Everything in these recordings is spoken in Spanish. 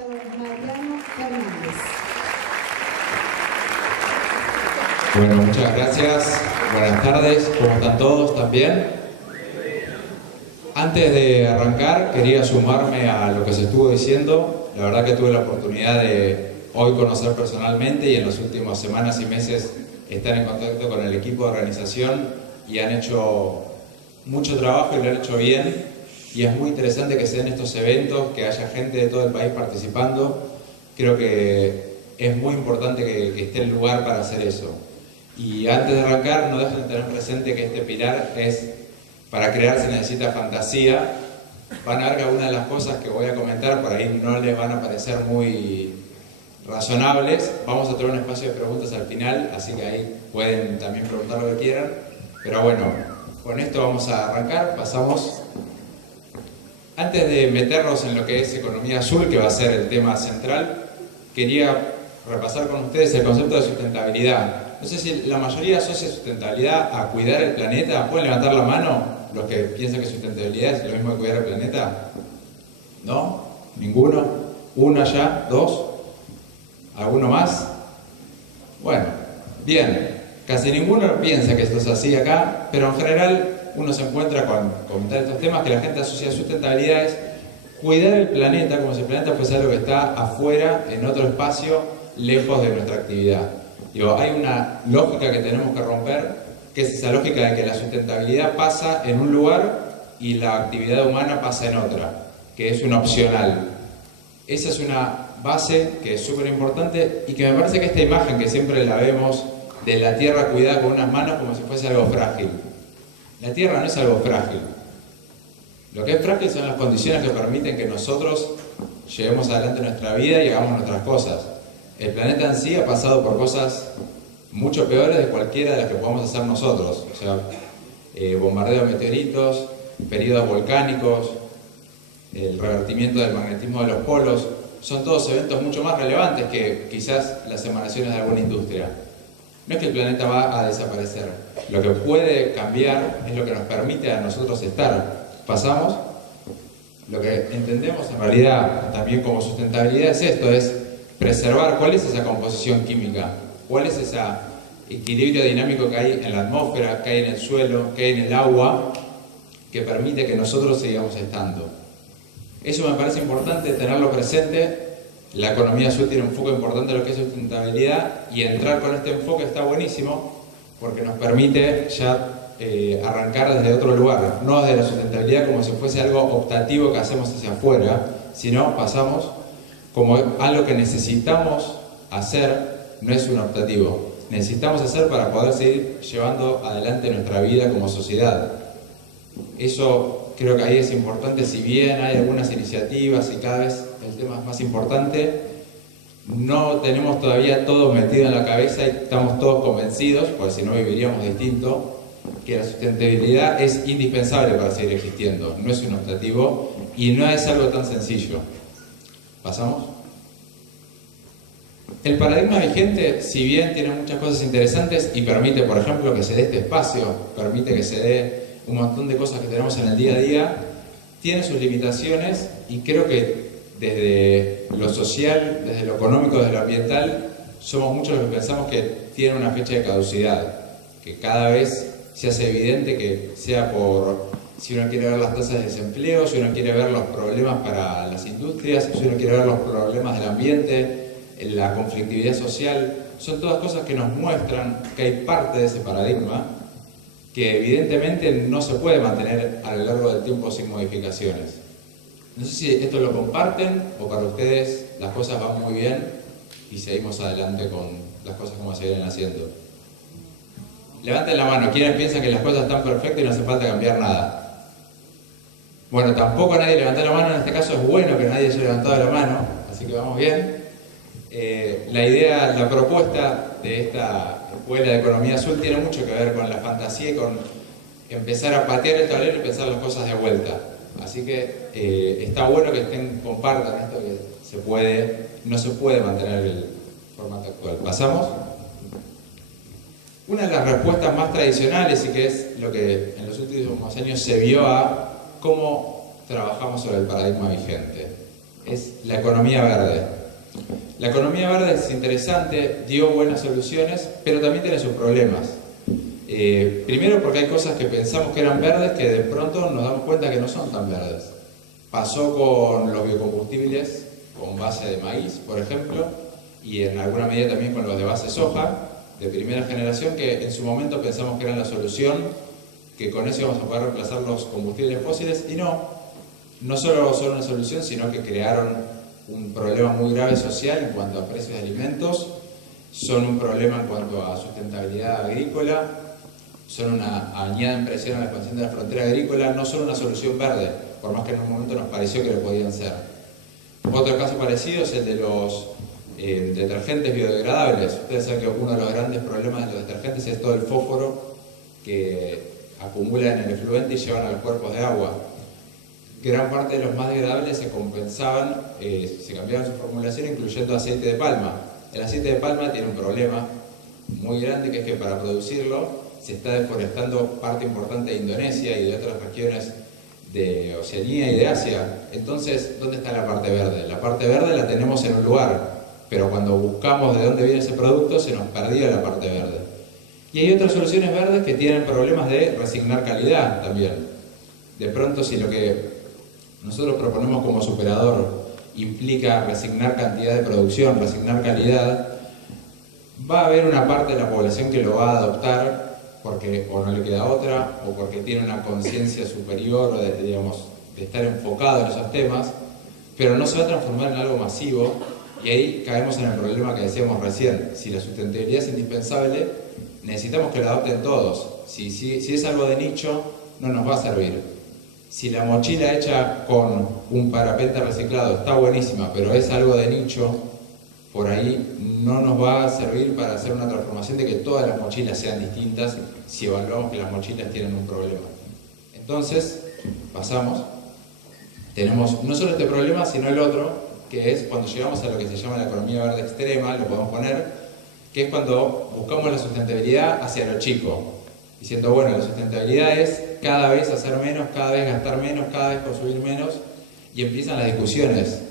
Carlos Mariano Fernández. Bueno, muchas gracias. Buenas tardes. ¿Cómo están todos? ¿También? Antes de arrancar, quería sumarme a lo que se estuvo diciendo. La verdad que tuve la oportunidad de hoy conocer personalmente y en las últimas semanas y meses estar en contacto con el equipo de organización y han hecho mucho trabajo y lo han hecho bien. Y es muy interesante que se den estos eventos, que haya gente de todo el país participando. Creo que es muy importante que esté el lugar para hacer eso. Y antes de arrancar, no dejen de tener presente que este pilar es: para crear se necesita fantasía. Van a ver que algunas de las cosas que voy a comentar por ahí no les van a parecer muy razonables. Vamos a tener un espacio de preguntas al final, así que ahí pueden también preguntar lo que quieran. Pero bueno, con esto vamos a arrancar. Pasamos. Antes de meternos en lo que es economía azul, que va a ser el tema central, quería repasar con ustedes el concepto de sustentabilidad. No sé si la mayoría asocia sustentabilidad a cuidar el planeta. ¿Pueden levantar la mano los que piensan que sustentabilidad es lo mismo que cuidar el planeta? ¿No? ¿Ninguno? ¿Uno allá? ¿Dos? ¿Alguno más? Bueno, bien. Casi ninguno piensa que esto es así acá, pero en general uno se encuentra con comentar estos temas que la gente asocia a sustentabilidad es cuidar el planeta como si el planeta fuese algo que está afuera, en otro espacio, lejos de nuestra actividad. Digo, hay una lógica que tenemos que romper, que es esa lógica de que la sustentabilidad pasa en un lugar y la actividad humana pasa en otra, que es una opcional. Esa es una base que es súper importante y que me parece que esta imagen que siempre la vemos de la tierra cuidada con unas manos como si fuese algo frágil. La tierra no es algo frágil. Lo que es frágil son las condiciones que permiten que nosotros llevemos adelante nuestra vida y hagamos nuestras cosas. El planeta en sí ha pasado por cosas mucho peores de cualquiera de las que podamos hacer nosotros. O sea, bombardeo de meteoritos, periodos volcánicos, el revertimiento del magnetismo de los polos, son todos eventos mucho más relevantes que quizás las emanaciones de alguna industria. No es que el planeta va a desaparecer. Lo que puede cambiar es lo que nos permite a nosotros estar. Pasamos. Lo que entendemos en realidad también como sustentabilidad es esto, es preservar cuál es esa composición química, cuál es ese equilibrio dinámico que hay en la atmósfera, que hay en el suelo, que hay en el agua, que permite que nosotros sigamos estando. Eso me parece importante tenerlo presente. La economía azul tiene un foco importante en lo que es sustentabilidad y entrar con este enfoque está buenísimo porque nos permite ya arrancar desde otro lugar, no desde la sustentabilidad como si fuese algo optativo que hacemos hacia afuera, sino pasamos como algo que necesitamos hacer, no es un optativo, necesitamos hacer para poder seguir llevando adelante nuestra vida como sociedad. Eso creo que ahí es importante, si bien hay algunas iniciativas y cada vez el tema es más importante, no tenemos todavía todo metido en la cabeza y estamos todos convencidos, porque si no viviríamos distinto, que la sustentabilidad es indispensable para seguir existiendo, no es un optativo y no es algo tan sencillo. ¿Pasamos? El paradigma vigente, si bien tiene muchas cosas interesantes y permite, por ejemplo, que se dé este espacio, permite que se dé un montón de cosas que tenemos en el día a día, tiene sus limitaciones y creo que desde lo social, desde lo económico, desde lo ambiental, somos muchos los que pensamos que tiene una fecha de caducidad, que cada vez se hace evidente que sea por si uno quiere ver las tasas de desempleo, si uno quiere ver los problemas para las industrias, si uno quiere ver los problemas del ambiente, la conflictividad social, son todas cosas que nos muestran que hay parte de ese paradigma que evidentemente no se puede mantener a lo largo del tiempo sin modificaciones. No sé si esto lo comparten o para ustedes las cosas van muy bien y seguimos adelante con las cosas como se vienen haciendo. Levanten la mano, ¿quiénes piensan que las cosas están perfectas y no hace falta cambiar nada? Bueno, tampoco nadie levantó la mano, en este caso es bueno que nadie haya levantado la mano, así que vamos bien. La idea, la propuesta de esta Escuela de Economía Azul tiene mucho que ver con la fantasía y con empezar a patear el tablero y pensar las cosas de vuelta. Así que está bueno que compartan esto que no se puede mantener el formato actual. ¿Pasamos? Una de las respuestas más tradicionales y que es lo que en los últimos años se vio a cómo trabajamos sobre el paradigma vigente. es la economía verde. La economía verde es interesante, dio buenas soluciones, pero también tiene sus problemas. Primero porque hay cosas que pensamos que eran verdes que de pronto nos damos cuenta que no son tan verdes. Pasó con los biocombustibles con base de maíz, por ejemplo, y en alguna medida también con los de base soja, de primera generación, que en su momento pensamos que eran la solución, que con eso íbamos a poder reemplazar los combustibles fósiles, y no solo son una solución, sino que crearon un problema muy grave social en cuanto a precios de alimentos, son un problema en cuanto a sustentabilidad agrícola, son añaden presión a la expansión de la frontera agrícola, no son una solución verde, por más que en un momento nos pareció que lo podían ser. Otro caso parecido es el de los detergentes biodegradables. Ustedes saben que uno de los grandes problemas de los detergentes es todo el fósforo que acumulan en el efluente y llevan a los cuerpos de agua. Gran parte de los más degradables se compensaban, se cambiaban su formulación incluyendo aceite de palma. El aceite de palma tiene un problema muy grande, que es que para producirlo se está deforestando parte importante de Indonesia y de otras regiones de Oceanía y de Asia. Entonces, ¿dónde está la parte verde? La parte verde la tenemos en un lugar, pero cuando buscamos de dónde viene ese producto se nos perdió la parte verde. Y hay otras soluciones verdes que tienen problemas de resignar calidad también. De pronto, si lo que nosotros proponemos como superador implica resignar cantidad de producción, resignar calidad, va a haber una parte de la población que lo va a adoptar porque o no le queda otra, o porque tiene una conciencia superior de estar enfocado en esos temas, pero no se va a transformar en algo masivo, y ahí caemos en el problema que decíamos recién. Si la sustentabilidad es indispensable, necesitamos que la adopten todos. Si es algo de nicho, no nos va a servir. Si la mochila hecha con un parapente reciclado está buenísima, pero es algo de nicho, por ahí no nos va a servir para hacer una transformación de que todas las mochilas sean distintas si evaluamos que las mochilas tienen un problema. Entonces, tenemos no solo este problema, sino el otro, que es cuando llegamos a lo que se llama la economía verde extrema, lo podemos poner, que es cuando buscamos la sustentabilidad hacia lo chico, diciendo, bueno, la sustentabilidad es cada vez hacer menos, cada vez gastar menos, cada vez consumir menos, y empiezan las discusiones.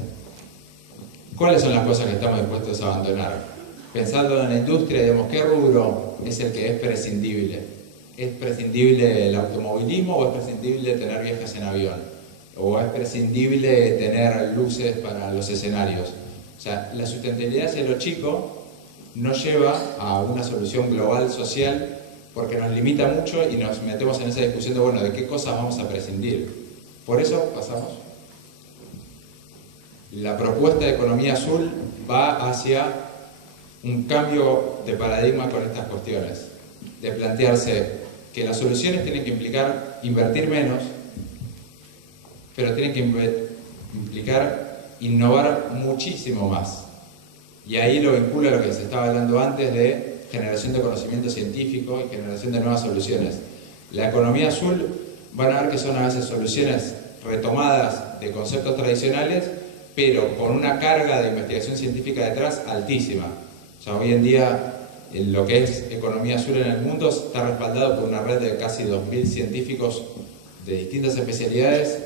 ¿Cuáles son las cosas que estamos dispuestos a abandonar? Pensando en la industria, digamos, ¿qué rubro es el que es prescindible? ¿Es prescindible el automovilismo o es prescindible tener viajes en avión? ¿O es prescindible tener luces para los escenarios? O sea, la sustentabilidad hacia lo chico nos lleva a una solución global social porque nos limita mucho y nos metemos en esa discusión de, bueno, ¿de qué cosas vamos a prescindir? Por eso pasamos. La propuesta de economía azul va hacia un cambio de paradigma con estas cuestiones, de plantearse que las soluciones tienen que implicar invertir menos, pero tienen que implicar innovar muchísimo más. Y ahí lo vincula a lo que se estaba hablando antes de generación de conocimiento científico y generación de nuevas soluciones. La economía azul van a ver que son a veces soluciones retomadas de conceptos tradicionales, pero con una carga de investigación científica detrás altísima. O sea, hoy en día lo que es economía azul en el mundo está respaldado por una red de casi 2.000 científicos de distintas especialidades,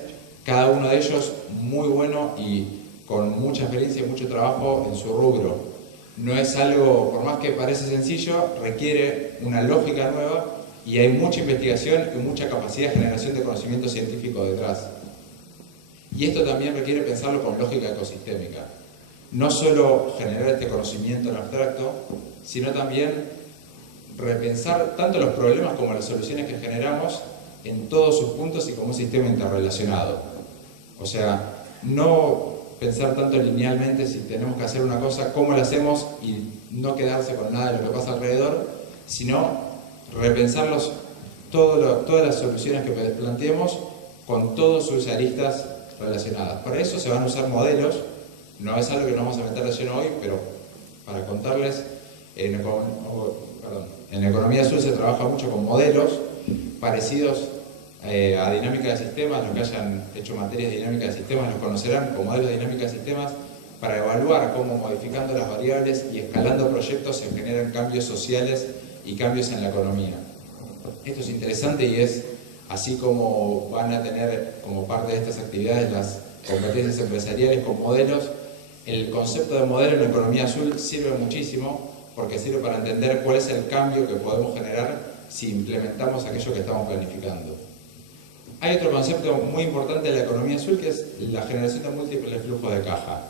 cada uno de ellos muy bueno y con mucha experiencia y mucho trabajo en su rubro. No es algo, por más que parece sencillo, requiere una lógica nueva y hay mucha investigación y mucha capacidad de generación de conocimiento científico detrás. Y esto también requiere pensarlo con lógica ecosistémica. No solo generar este conocimiento en abstracto, sino también repensar tanto los problemas como las soluciones que generamos en todos sus puntos y como un sistema interrelacionado. O sea, no pensar tanto linealmente si tenemos que hacer una cosa, cómo la hacemos y no quedarse con nada de lo que pasa alrededor, sino repensarlos todas las soluciones que planteemos con todas sus aristas relacionadas. Para eso se van a usar modelos, no es algo que no vamos a meter de lleno hoy, pero para contarles, en economía azul se trabaja mucho con modelos parecidos a dinámica de sistemas. Los que hayan hecho materias de dinámica de sistemas los conocerán como modelos de dinámica de sistemas, para evaluar cómo modificando las variables y escalando proyectos se generan cambios sociales y cambios en la economía. Esto es interesante y es así como van a tener como parte de estas actividades las competencias empresariales, con modelos. El concepto de modelo en economía azul sirve muchísimo porque sirve para entender cuál es el cambio que podemos generar si implementamos aquello que estamos planificando. Hay otro concepto muy importante de la economía azul que es la generación de múltiples flujos de caja.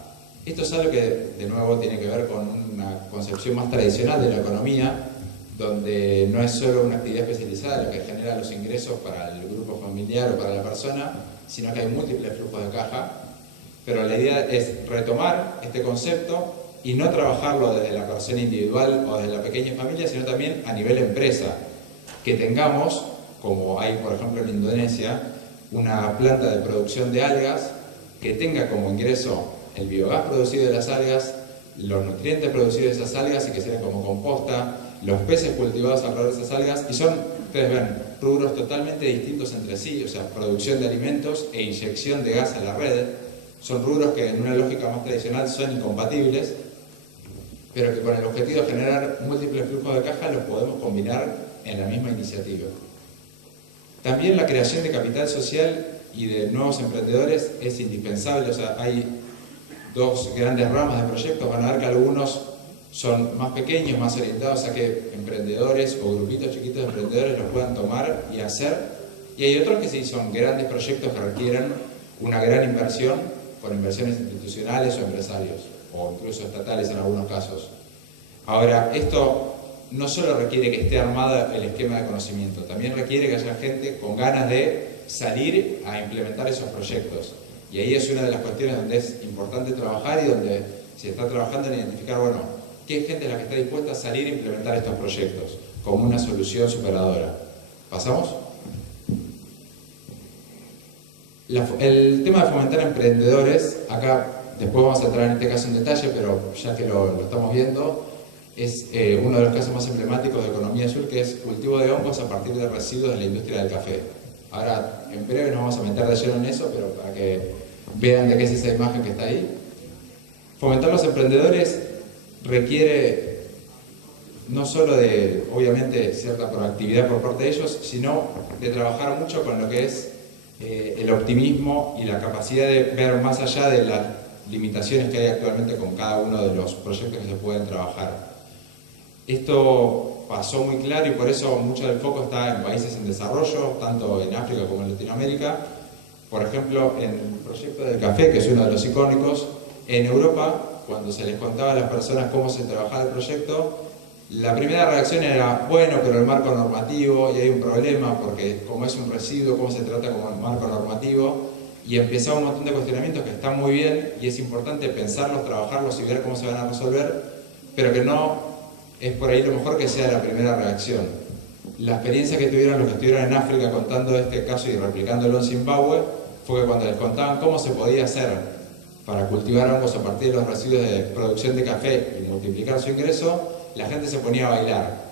Esto es algo que, de nuevo, tiene que ver con una concepción más tradicional de la economía, donde no es solo una actividad especializada lo que genera los ingresos para el grupo familiar o para la persona, sino que hay múltiples flujos de caja. Pero la idea es retomar este concepto y no trabajarlo desde la persona individual o desde la pequeña familia, sino también a nivel empresa. Que tengamos, como hay por ejemplo en Indonesia, una planta de producción de algas que tenga como ingreso el biogás producido de las algas, los nutrientes producidos de esas algas y que sean como composta, los peces cultivados alrededor de esas algas, y son, ustedes ven, rubros totalmente distintos entre sí, o sea, producción de alimentos e inyección de gas a la red. Son rubros que en una lógica más tradicional son incompatibles, pero que con el objetivo de generar múltiples flujos de caja los podemos combinar en la misma iniciativa. También la creación de capital social y de nuevos emprendedores es indispensable. O sea, hay dos grandes ramas de proyectos. Van a ver que algunos son más pequeños, más orientados a que emprendedores o grupitos chiquitos de emprendedores los puedan tomar y hacer. Y hay otros que sí son grandes proyectos que requieren una gran inversión, con inversiones institucionales o empresarios, o incluso estatales en algunos casos. Ahora, esto no solo requiere que esté armado el esquema de conocimiento, también requiere que haya gente con ganas de salir a implementar esos proyectos. Y ahí es una de las cuestiones donde es importante trabajar y donde se está trabajando en identificar, bueno, qué gente es la que está dispuesta a salir a implementar estos proyectos como una solución superadora. ¿Pasamos? El tema de fomentar emprendedores, acá después vamos a entrar en este caso en detalle, pero ya que lo estamos viendo, es uno de los casos más emblemáticos de economía azul, que es cultivo de hongos a partir de residuos de la industria del café. Ahora, en breve nos vamos a meter de lleno en eso, pero para que vean de qué es esa imagen que está ahí. Fomentar los emprendedores requiere no solo de, obviamente, cierta proactividad por parte de ellos, sino de trabajar mucho con lo que es el optimismo y la capacidad de ver más allá de las limitaciones que hay actualmente con cada uno de los proyectos que se pueden trabajar. Esto pasó muy claro y por eso mucho del foco está en países en desarrollo, tanto en África como en Latinoamérica. Por ejemplo, en el proyecto del café, que es uno de los icónicos, en Europa, cuando se les contaba a las personas cómo se trabajaba el proyecto, la primera reacción era, bueno, pero el marco normativo, y hay un problema, porque como es un residuo, ¿cómo se trata como el marco normativo? Y empezaba un montón de cuestionamientos que están muy bien, y es importante pensarlos, trabajarlos y ver cómo se van a resolver, pero que no es por ahí lo mejor que sea la primera reacción. La experiencia que tuvieron los que estuvieron en África contando este caso y replicándolo en Zimbabue, fue que cuando les contaban cómo se podía hacer para cultivar hongos a partir de los residuos de producción de café y multiplicar su ingreso, la gente se ponía a bailar.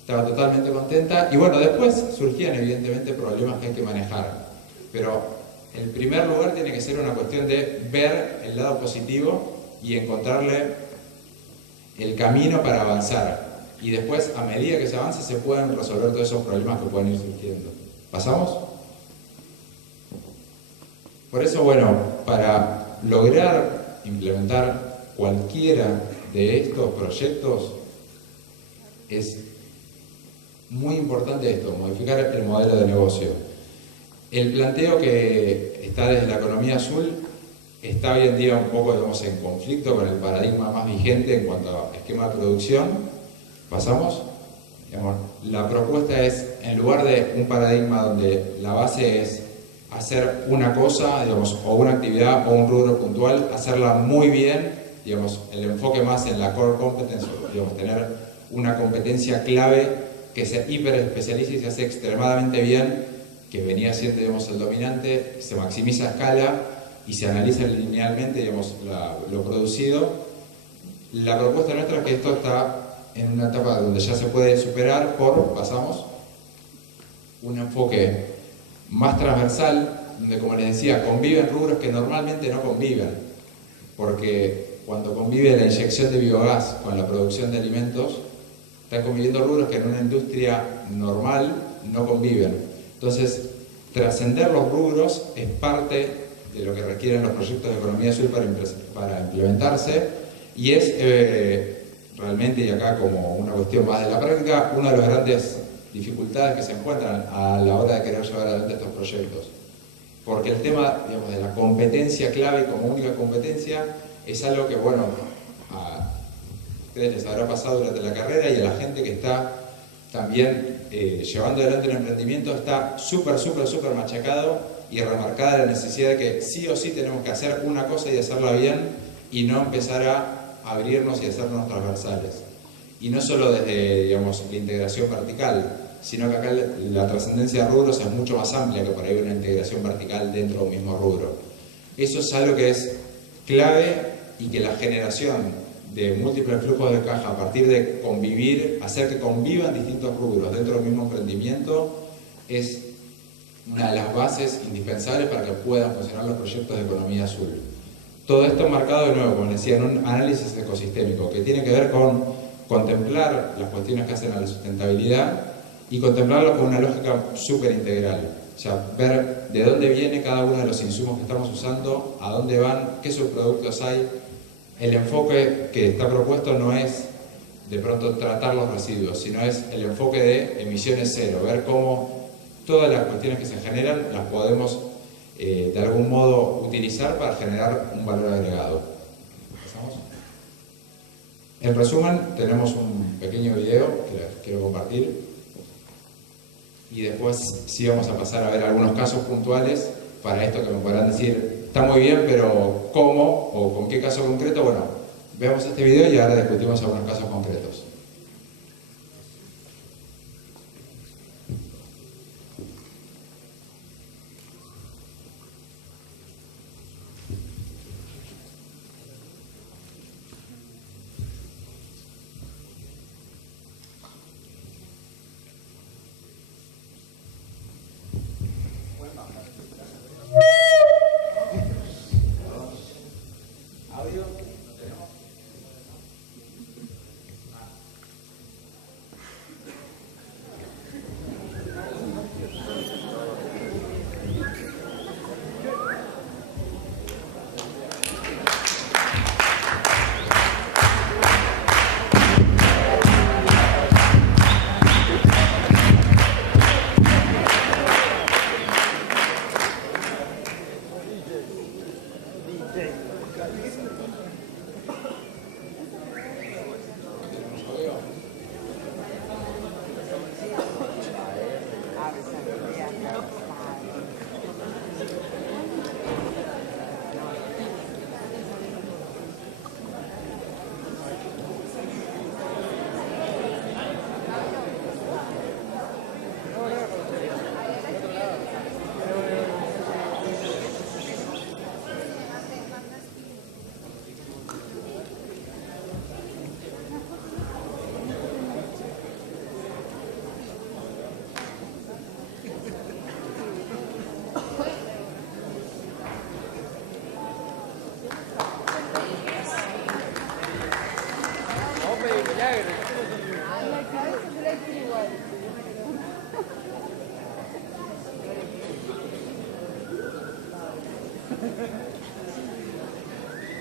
Estaba totalmente contenta y bueno, después surgían evidentemente problemas que hay que manejar. Pero en primer lugar tiene que ser una cuestión de ver el lado positivo y encontrarle el camino para avanzar. Y después, a medida que se avanza, se pueden resolver todos esos problemas que pueden ir surgiendo. ¿Pasamos? Por eso, bueno, para lograr implementar cualquiera de estos proyectos, es muy importante esto, modificar el modelo de negocio. El planteo que está desde la economía azul está hoy en día un poco, digamos, en conflicto con el paradigma más vigente en cuanto a esquema de producción. ¿Pasamos? Digamos, la propuesta es, en lugar de un paradigma donde la base es hacer una cosa, digamos, o una actividad o un rubro puntual, hacerla muy bien, digamos, el enfoque más en la core competence, digamos, tener una competencia clave que se hiper especialice y se hace extremadamente bien, que venía siendo, digamos, el dominante, se maximiza a escala y se analiza linealmente, digamos, lo producido. La propuesta nuestra es que esto está en una etapa donde ya se puede superar por, pasamos, un enfoque más transversal, donde, como les decía, conviven rubros que normalmente no conviven, porque cuando convive la inyección de biogás con la producción de alimentos, están conviviendo rubros que en una industria normal no conviven. Entonces, trascender los rubros es parte de lo que requieren los proyectos de economía azul para implementarse, y es realmente, y acá como una cuestión más de la práctica, una de las grandes dificultades que se encuentran a la hora de querer llevar adelante estos proyectos. Porque el tema, digamos, de la competencia clave como única competencia es algo que, bueno, a ustedes les habrá pasado durante la carrera, y a la gente que está también llevando adelante el emprendimiento está súper machacado y remarcada la necesidad de que sí o sí tenemos que hacer una cosa y hacerla bien, y no empezar a abrirnos y hacernos transversales. Y no solo desde, digamos, la integración vertical, sino que acá la trascendencia de rubros es mucho más amplia que por ahí una integración vertical dentro de un mismo rubro. Eso es algo que es clave, y que la generación de múltiples flujos de caja a partir de convivir, hacer que convivan distintos rubros dentro del mismo emprendimiento, es una de las bases indispensables para que puedan funcionar los proyectos de economía azul. Todo esto marcado de nuevo, como decía, en un análisis ecosistémico que tiene que ver con contemplar las cuestiones que hacen a la sustentabilidad y contemplarlo con una lógica súper integral. O sea, ver de dónde viene cada uno de los insumos que estamos usando, a dónde van, qué subproductos hay. El enfoque que está propuesto no es de pronto tratar los residuos, sino es el enfoque de emisiones cero, ver cómo todas las cuestiones que se generan las podemos de algún modo utilizar para generar un valor agregado. ¿Pasamos? En resumen, tenemos un pequeño video que les quiero compartir, y después sí vamos a pasar a ver algunos casos puntuales para esto, que me podrán decir, está muy bien, pero ¿cómo? O ¿con qué caso concreto? Bueno, veamos este video y ahora discutimos algunos casos concretos.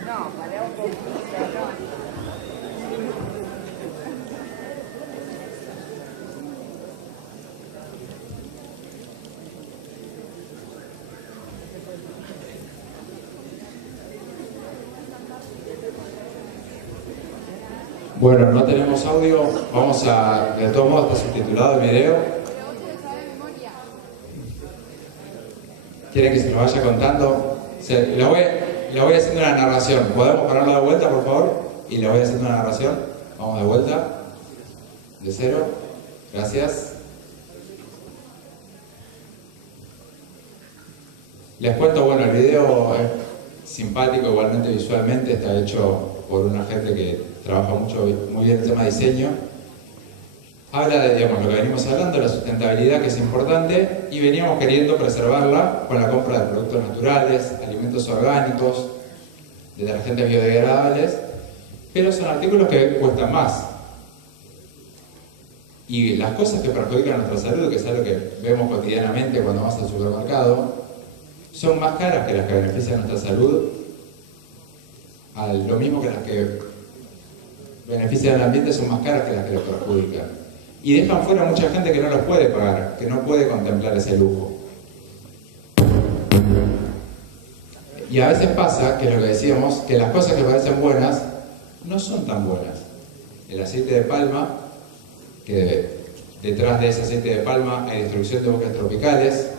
No, ma è un po' no. Bueno, no tenemos audio, vamos a, de todos modos está subtitulado el video. ¿Quieren que se lo vaya contando? Le voy haciendo una narración. ¿Podemos pararlo de vuelta, por favor? Y le voy haciendo una narración. Vamos de vuelta. De cero. Gracias. Les cuento, bueno, el video es simpático, igualmente visualmente, está hecho por una gente que trabaja muy bien el tema de diseño. Habla de, digamos, lo que venimos hablando, la sustentabilidad, que es importante, y veníamos queriendo preservarla con la compra de productos naturales, alimentos orgánicos, detergentes biodegradables, pero son artículos que cuestan más. Y las cosas que perjudican nuestra salud, que es algo que vemos cotidianamente cuando vas al supermercado, son más caras que las que benefician nuestra salud, lo mismo que las que benefician al ambiente son más caras que las que lo perjudican. Y dejan fuera a mucha gente que no los puede pagar, que no puede contemplar ese lujo. Y a veces pasa, que es lo que decíamos, que las cosas que parecen buenas no son tan buenas. El aceite de palma, que detrás de ese aceite de palma hay destrucción de bosques tropicales,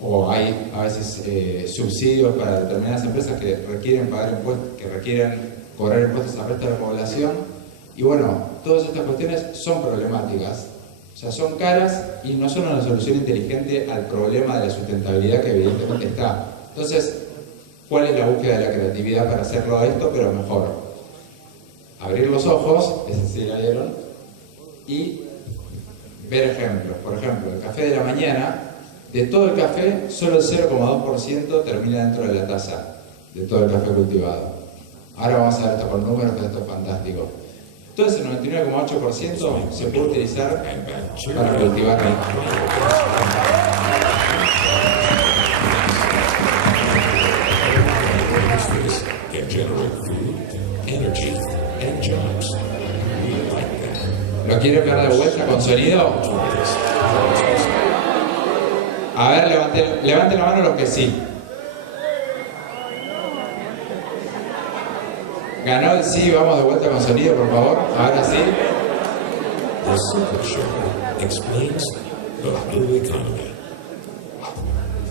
o hay a veces subsidios para determinadas empresas que requieren pagar impuestos, que requieren cobrar impuestos al resto de la población. Y bueno, todas estas cuestiones son problemáticas, o sea, son caras y no son una solución inteligente al problema de la sustentabilidad que evidentemente está. Entonces, ¿cuál es la búsqueda de la creatividad para hacerlo a esto, pero mejor? Abrir los ojos, es decir, Iron, y ver ejemplos. Por ejemplo, el café de la mañana, de todo el café, solo el 0,2% termina dentro de la taza de todo el café cultivado. Ahora vamos a ver esto con números, que esto es fantástico. Entonces el 99,8% se puede utilizar para cultivar ahí. ¿Lo quieren ver de vuelta con sonido? A ver, levanten la mano los que sí. Ganó el sí, vamos de vuelta con sonido, por favor. Ahora sí. The Super Show explains the blue economy.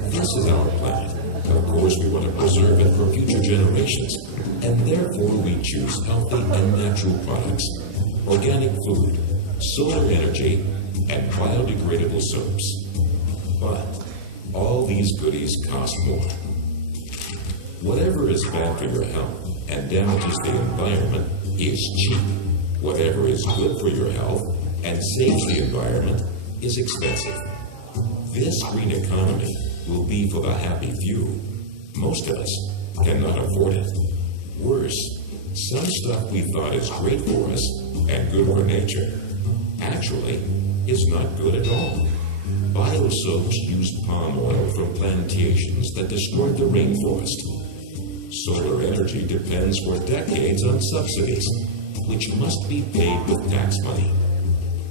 This is our planet. Of course, we want to preserve it for future generations, and therefore we choose healthy and natural products, organic food, solar energy, and biodegradable soaps. But all these goodies cost more. Whatever is bad for your health and damages the environment is cheap. Whatever is good for your health and saves the environment is expensive. This green economy will be for the happy few. Most of us cannot afford it. Worse, some stuff we thought is great for us and good for nature actually is not good at all. Biosoaps used palm oil from plantations that destroyed the rainforest. Solar energy depends for decades on subsidies, which must be paid with tax money.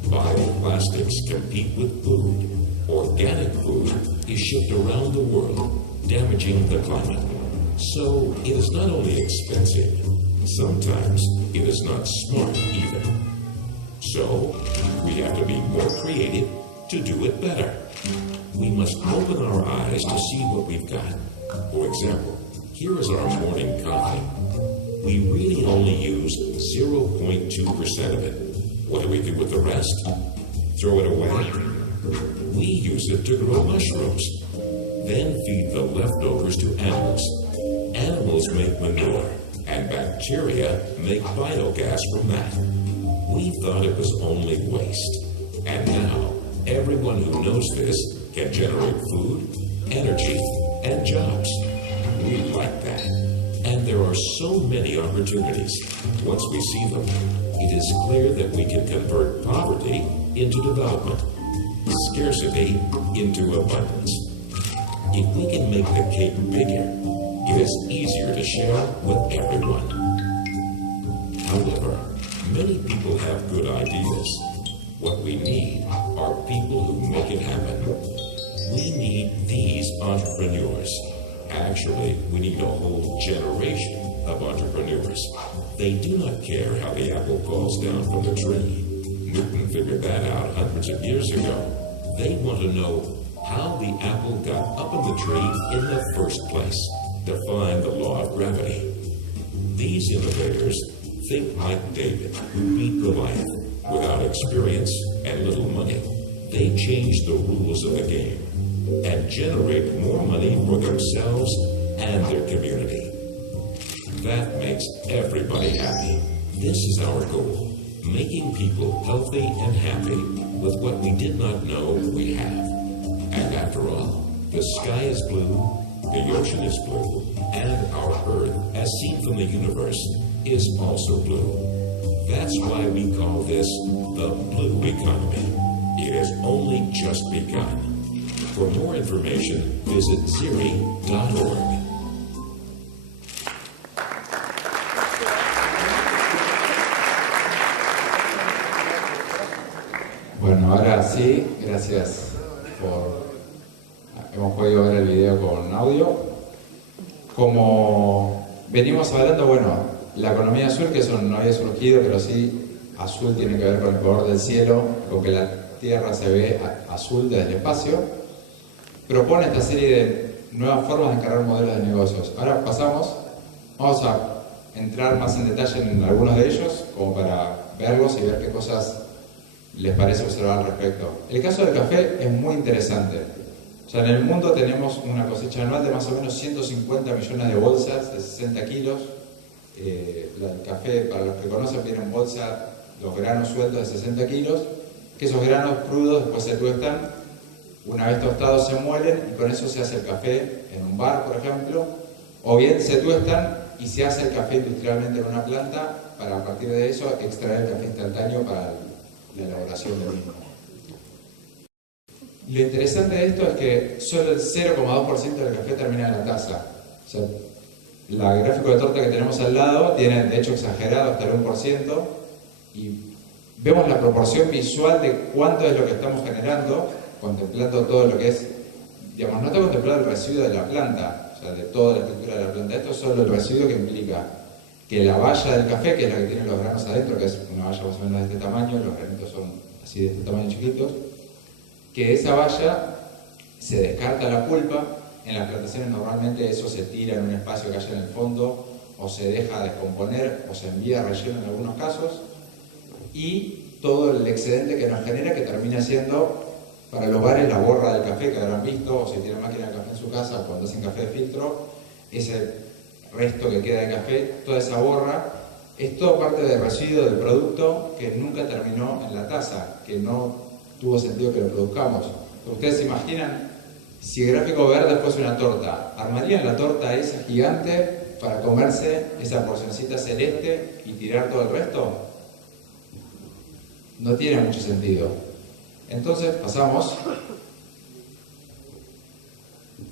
Bioplastics compete with food. Organic food is shipped around the world, damaging the climate. So it is not only expensive, sometimes it is not smart either. So we have to be more creative to do it better. We must open our eyes to see what we've got. For example, here is our morning coffee. We really only use 0.2% of it. What do we do with the rest? Throw it away? We use it to grow mushrooms, then feed the leftovers to animals. Animals make manure, and bacteria make biogas from that. We thought it was only waste. And now, everyone who knows this can generate food, energy, and jobs. We like that. And there are so many opportunities. Once we see them, it is clear that we can convert poverty into development, scarcity into abundance. If we can make the cake bigger, it is easier to share with everyone. However, many people have good ideas. What we need are people who make it happen. We need these entrepreneurs. Actually, we need a whole generation of entrepreneurs. They do not care how the apple falls down from the tree. Newton figured that out hundreds of years ago. They want to know how the apple got up in the tree in the first place, defying the law of gravity. These innovators think like David, who beat Goliath without experience and little money. They change the rules of the game and generate more money for themselves and their community. That makes everybody happy. This is our goal, making people healthy and happy with what we did not know we have. And after all, the sky is blue, the ocean is blue, and our Earth, as seen from the universe, is also blue. That's why we call this the blue economy. It has only just begun. For more information, visit ziri.org. Bueno, ahora sí, gracias hemos podido ver el video con audio. Como venimos hablando, bueno, la economía azul, que eso no había surgido, pero sí azul tiene que ver con el color del cielo, con que la Tierra se ve azul desde el espacio, propone esta serie de nuevas formas de encarar modelos de negocios. Ahora vamos a entrar más en detalle en algunos de ellos, como para verlos y ver qué cosas les parece observar al respecto. El caso del café es muy interesante. O sea, en el mundo tenemos una cosecha anual de más o menos 150 millones de bolsas de 60 kilos. El café, para los que conocen, viene en bolsa los granos sueltos de 60 kilos, que esos granos crudos después se tuestan. Una vez tostados se muelen y con eso se hace el café en un bar, por ejemplo, o bien se tuestan y se hace el café industrialmente en una planta para a partir de eso extraer el café instantáneo para la elaboración del mismo. Lo interesante de esto es que solo el 0,2% del café termina en la taza. O sea, el gráfico de torta que tenemos al lado tiene, de hecho, exagerado hasta el 1%, y vemos la proporción visual de cuánto es lo que estamos generando, contemplando todo lo que es, digamos, no está contemplado el residuo de la planta, o sea, de toda la estructura de la planta. Esto es solo el residuo que implica que la valla del café, que es la que tiene los granos adentro, que es una valla más o menos de este tamaño, los granitos son así de este tamaño chiquitos, que esa valla se descarta la pulpa. En las plantaciones normalmente eso se tira en un espacio que haya en el fondo, o se deja descomponer, o se envía relleno en algunos casos, y todo el excedente que nos genera, que termina siendo para los bares la borra del café, que habrán visto, o si tienen máquina de café en su casa, o cuando hacen café de filtro, ese resto que queda de café, toda esa borra, es todo parte del residuo del producto que nunca terminó en la taza, que no tuvo sentido que lo produzcamos. Ustedes se imaginan, si el gráfico verde fuese una torta, ¿armarían la torta esa gigante para comerse esa porcioncita celeste y tirar todo el resto? No tiene mucho sentido. Entonces pasamos.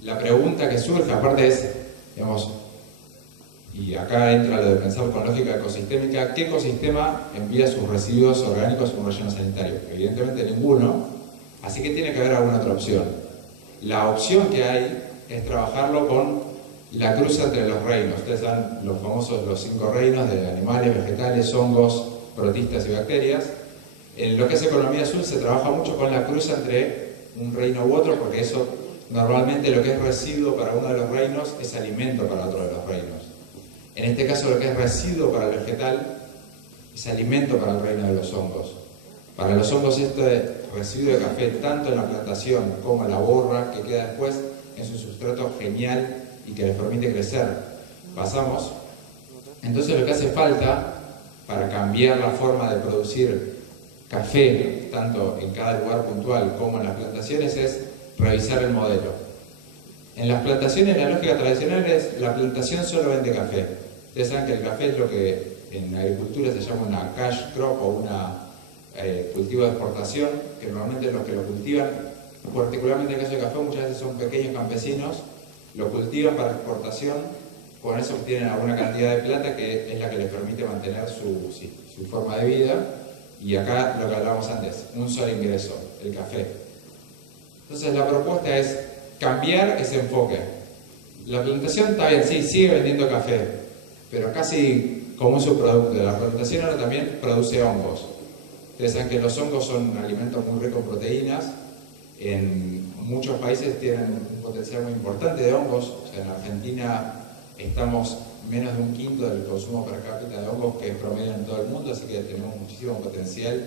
La pregunta que surge, aparte es, digamos, y acá entra lo de pensar con lógica ecosistémica, ¿qué ecosistema envía sus residuos orgánicos a un relleno sanitario? Evidentemente ninguno, así que tiene que haber alguna otra opción. La opción que hay es trabajarlo con la cruza entre los reinos. Ustedes saben los famosos los 5 reinos de animales, vegetales, hongos, protistas y bacterias. En lo que es economía azul se trabaja mucho con la cruza entre un reino u otro, porque eso normalmente lo que es residuo para uno de los reinos es alimento para otro de los reinos. En este caso lo que es residuo para el vegetal es alimento para el reino de los hongos. Para los hongos este residuo de café, tanto en la plantación como en la borra que queda después, es un sustrato genial y que les permite crecer. Pasamos. Entonces lo que hace falta para cambiar la forma de producir café, tanto en cada lugar puntual como en las plantaciones, es revisar el modelo. En las plantaciones la lógica tradicional es la plantación solo vende café. Ustedes saben que el café es lo que en agricultura se llama una cash crop o una cultivo de exportación, que normalmente los que lo cultivan, particularmente en el caso de café, muchas veces son pequeños campesinos, lo cultivan para exportación, con eso obtienen alguna cantidad de plata que es la que les permite mantener su forma de vida. Y acá lo que hablábamos antes, un solo ingreso, el café. Entonces la propuesta es cambiar ese enfoque. La plantación está bien, sí, sigue vendiendo café, pero casi como un subproducto. La plantación ahora también produce hongos. Ustedes saben que los hongos son alimentos muy ricos en proteínas. En muchos países tienen un potencial muy importante de hongos. O sea, en Argentina estamos menos de 1/5 del consumo per cápita de hongos que es promedio en todo el mundo, así que tenemos muchísimo potencial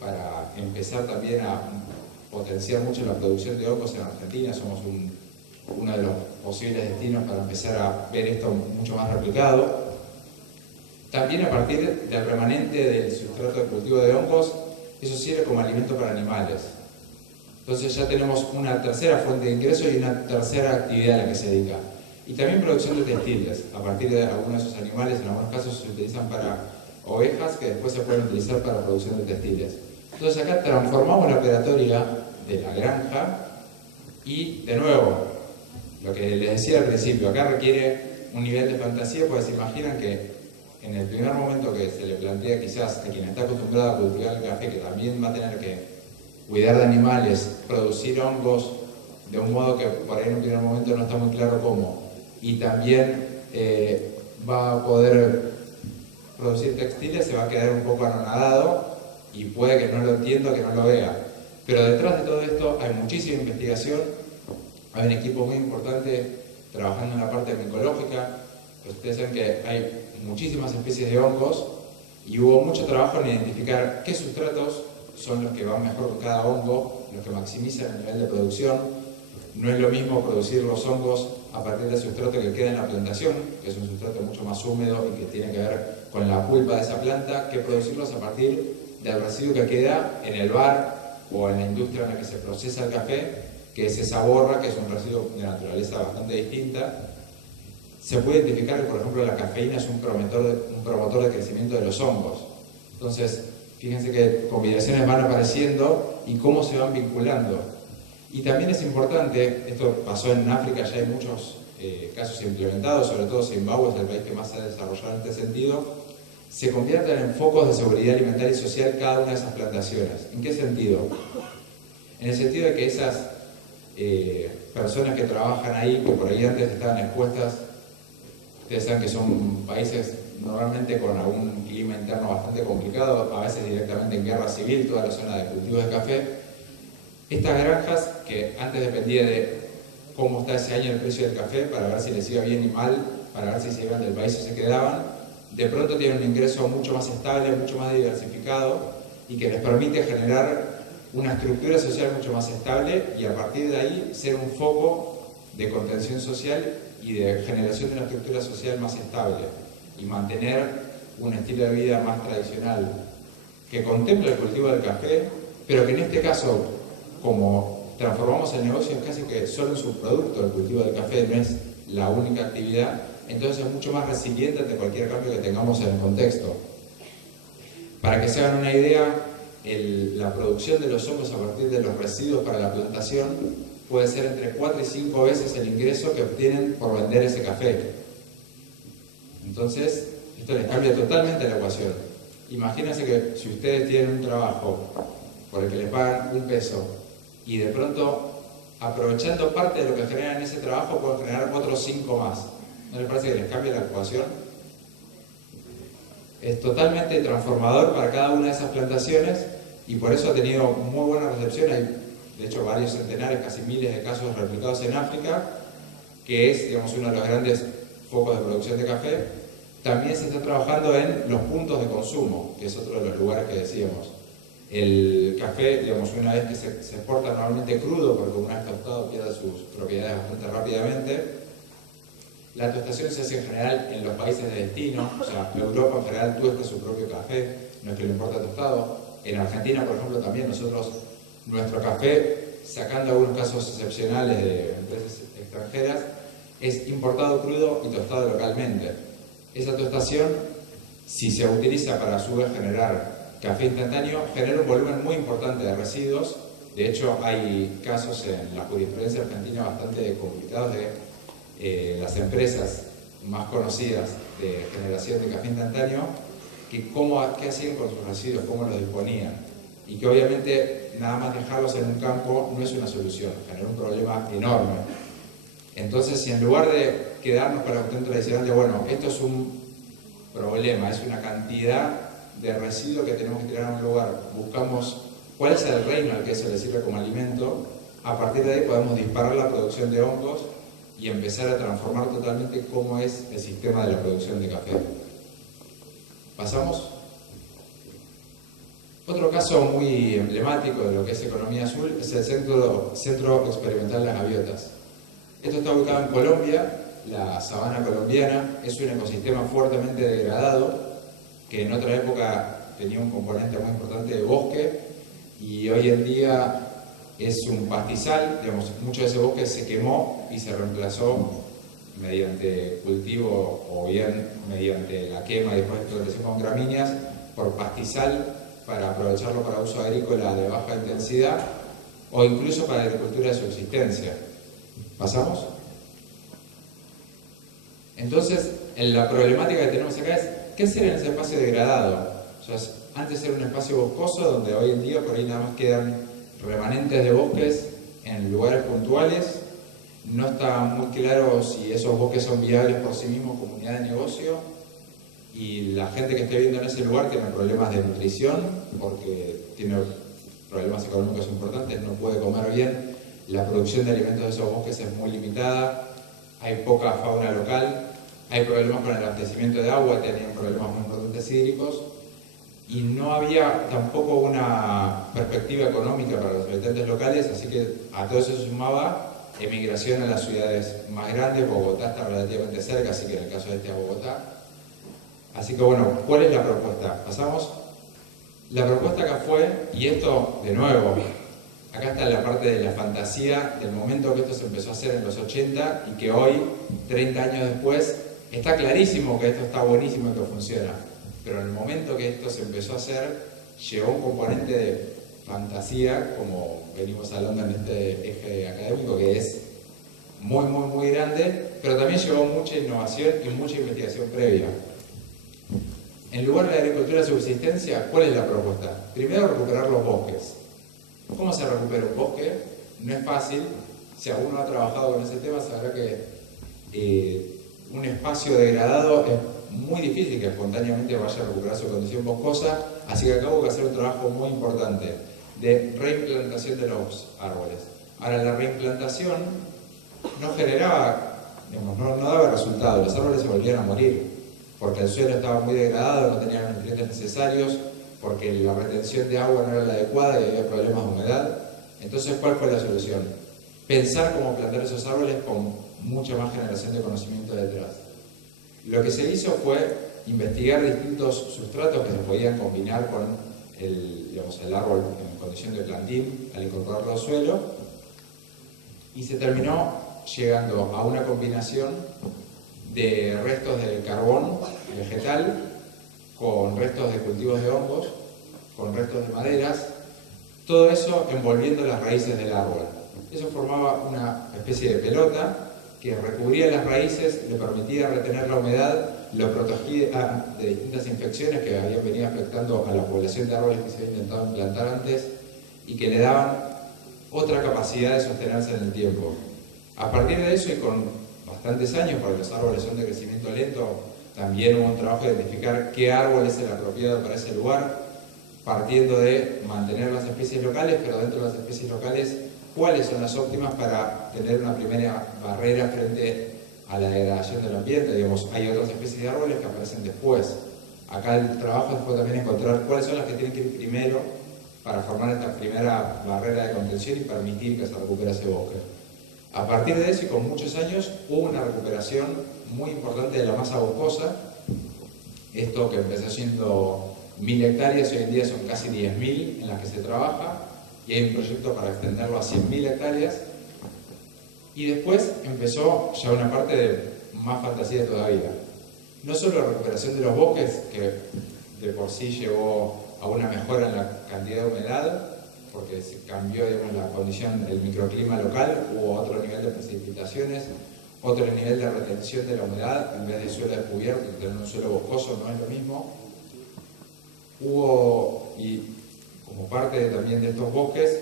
para empezar también a potenciar mucho la producción de hongos en Argentina. Somos uno de los posibles destinos para empezar a ver esto mucho más replicado. También a partir del remanente del sustrato de cultivo de hongos, eso sirve como alimento para animales. Entonces ya tenemos una tercera fuente de ingresos y una tercera actividad a la que se dedica. Y también producción de textiles. A partir de algunos de esos animales, en algunos casos se utilizan para ovejas que después se pueden utilizar para producción de textiles. Entonces acá transformamos la operatoria de la granja Y, de nuevo, lo que les decía al principio, acá requiere un nivel de fantasía, porque se imaginan que en el primer momento que se le plantea quizás a quien está acostumbrado a cultivar el café, que también va a tener que cuidar de animales, producir hongos de un modo que por ahí en un primer momento no está muy claro cómo, y también va a poder producir textiles, se va a quedar un poco anonadado y puede que no lo entienda, que no lo vea. Pero detrás de todo esto hay muchísima investigación, hay un equipo muy importante trabajando en la parte micológica. Ustedes saben que hay muchísimas especies de hongos y hubo mucho trabajo en identificar qué sustratos son los que van mejor con cada hongo, los que maximizan el nivel de producción. No es lo mismo producir los hongos a partir del sustrato que queda en la plantación, que es un sustrato mucho más húmedo y que tiene que ver con la pulpa de esa planta, que producirlos a partir del residuo que queda en el bar o en la industria en la que se procesa el café, que es esa borra, que es un residuo de naturaleza bastante distinta. Se puede identificar que, por ejemplo, la cafeína es un promotor de crecimiento de los hongos. Entonces, fíjense que combinaciones van apareciendo y cómo se van vinculando. Y también es importante, esto pasó en África, ya hay muchos casos implementados, sobre todo Zimbabue es el país que más se ha desarrollado en este sentido, se convierten en focos de seguridad alimentaria y social cada una de esas plantaciones. ¿En qué sentido? En el sentido de que esas personas que trabajan ahí, que por ahí antes estaban expuestas, ustedes saben que son países normalmente con algún clima interno bastante complicado, a veces directamente en guerra civil, toda la zona de cultivos de café. Estas granjas, que antes dependía de cómo está ese año el precio del café, para ver si les iba bien y mal, para ver si se iban del país o se quedaban, de pronto tienen un ingreso mucho más estable, mucho más diversificado y que les permite generar una estructura social mucho más estable y a partir de ahí ser un foco de contención social y de generación de una estructura social más estable y mantener un estilo de vida más tradicional que contempla el cultivo del café, pero que en este caso, como transformamos el negocio casi que solo en subproducto del cultivo del café, no es la única actividad, entonces es mucho más resiliente ante cualquier cambio que tengamos en el contexto. Para que se hagan una idea, la producción de los hongos a partir de los residuos para la plantación puede ser entre 4 y 5 veces el ingreso que obtienen por vender ese café. Entonces, esto les cambia totalmente la ecuación. Imagínense que si ustedes tienen un trabajo por el que les pagan $1 y de pronto, aprovechando parte de lo que generan en ese trabajo, pueden generar otros 5 más. ¿No les parece que les cambia la ecuación? Es totalmente transformador para cada una de esas plantaciones y por eso ha tenido muy buena recepción. Hay, de hecho, varios centenares, casi miles de casos replicados en África, que es, digamos, uno de los grandes focos de producción de café. También se está trabajando en los puntos de consumo, que es otro de los lugares que decíamos. El café, digamos, una vez que se exporta normalmente crudo, porque una vez tostado pierde sus propiedades bastante rápidamente. La tostación se hace en general en los países de destino, o sea, Europa en general tuesta su propio café, no es que le importa tostado. En Argentina, por ejemplo, también nosotros, nuestro café, sacando algunos casos excepcionales de empresas extranjeras, es importado crudo y tostado localmente. Esa tostación, si se utiliza para a su vez generar café instantáneo, genera un volumen muy importante de residuos. De hecho, hay casos en la jurisprudencia argentina bastante complicados de las empresas más conocidas de generación de café instantáneo, que qué hacían con sus residuos, cómo los disponían. Y que obviamente nada más dejarlos en un campo no es una solución, genera un problema enorme. Entonces, si en lugar de quedarnos con la cuestión tradicional de, bueno, esto es un problema, es una cantidad de residuos que tenemos que tirar a un lugar, buscamos cuál es el reino al que eso le sirve como alimento, a partir de ahí podemos disparar la producción de hongos y empezar a transformar totalmente cómo es el sistema de la producción de café. ¿Pasamos? Otro caso muy emblemático de lo que es economía azul es el Centro Experimental Las Gaviotas. Esto está ubicado en Colombia. La sabana colombiana es un ecosistema fuertemente degradado que en otra época tenía un componente muy importante de bosque y hoy en día es un pastizal. Digamos, mucho de ese bosque se quemó y se reemplazó mediante cultivo o bien mediante la quema y después explotación con gramíneas por pastizal para aprovecharlo para uso agrícola de baja intensidad o incluso para la agricultura de subsistencia. ¿Pasamos? Entonces, la problemática que tenemos acá es, ¿qué hacer en ese espacio degradado? O sea, antes era un espacio boscoso donde hoy en día por ahí nada más quedan remanentes de bosques en lugares puntuales. No está muy claro si esos bosques son viables por sí mismos como unidad de negocio, y la gente que esté viviendo en ese lugar tiene problemas de nutrición porque tiene problemas económicos importantes, no puede comer bien, la producción de alimentos de esos bosques es muy limitada, hay poca fauna local, hay problemas con el abastecimiento de agua, tenían problemas muy importantes hídricos, y no había tampoco una perspectiva económica para los habitantes locales, así que a todo eso se sumaba emigración a las ciudades más grandes. Bogotá está relativamente cerca, así que en el caso de este a Bogotá. Así que bueno, ¿cuál es la propuesta? ¿Pasamos? La propuesta acá fue, y esto de nuevo, acá está la parte de la fantasía del momento que esto se empezó a hacer en los 80 y que hoy, 30 años después, está clarísimo que esto está buenísimo y que funciona. Pero en el momento que esto se empezó a hacer, llegó un componente de fantasía, como venimos hablando en este eje académico, que es muy grande, pero también llevó mucha innovación y mucha investigación previa. En lugar de la agricultura de subsistencia, ¿cuál es la propuesta? Primero, recuperar los bosques. ¿Cómo se recupera un bosque? No es fácil. Si alguno ha trabajado con ese tema, sabrá que un espacio degradado es muy difícil que espontáneamente vaya a recuperar su condición boscosa, así que acá hubo que hacer un trabajo muy importante de reimplantación de los árboles. Ahora, la reimplantación no generaba, digamos, no daba resultado, los árboles se volvían a morir, porque el suelo estaba muy degradado, no tenía los nutrientes necesarios, porque la retención de agua no era la adecuada y había problemas de humedad. Entonces, ¿cuál fue la solución? Pensar cómo plantar esos árboles con mucha más generación de conocimiento detrás. Lo que se hizo fue investigar distintos sustratos que se podían combinar con el árbol en condición de plantín al incorporarlo al suelo, y se terminó llegando a una combinación de restos de carbón vegetal con restos de cultivos de hongos, con restos de maderas, todo eso envolviendo las raíces del árbol. Eso formaba una especie de pelota que recubría las raíces, le permitía retener la humedad, lo protegía de distintas infecciones que habían venido afectando a la población de árboles que se había intentado implantar antes y que le daban otra capacidad de sostenerse en el tiempo. A partir de eso, y con bastantes años, porque los árboles son de crecimiento lento, también hubo un trabajo de identificar qué árbol es el apropiado para ese lugar, partiendo de mantener las especies locales, pero dentro de las especies locales, cuáles son las óptimas para tener una primera barrera frente a la degradación del ambiente. Digamos, hay otras especies de árboles que aparecen después. Acá el trabajo fue también encontrar cuáles son las que tienen que ir primero para formar esta primera barrera de contención y permitir que se recupere ese bosque. A partir de eso, y con muchos años, hubo una recuperación muy importante de la masa boscosa. Esto que empezó siendo 1000 hectáreas, hoy en día son casi 10.000 en las que se trabaja, y hay un proyecto para extenderlo a 100.000 hectáreas. Y después empezó ya una parte de más fantasía todavía. No solo la recuperación de los bosques, que de por sí llevó a una mejora en la cantidad de humedad, porque se cambió, digamos, la condición, el microclima local, hubo otro nivel de precipitaciones, otro nivel de retención de la humedad, en vez de suelo descubierto, tener un suelo boscoso no es lo mismo. Hubo, y como parte también de estos bosques,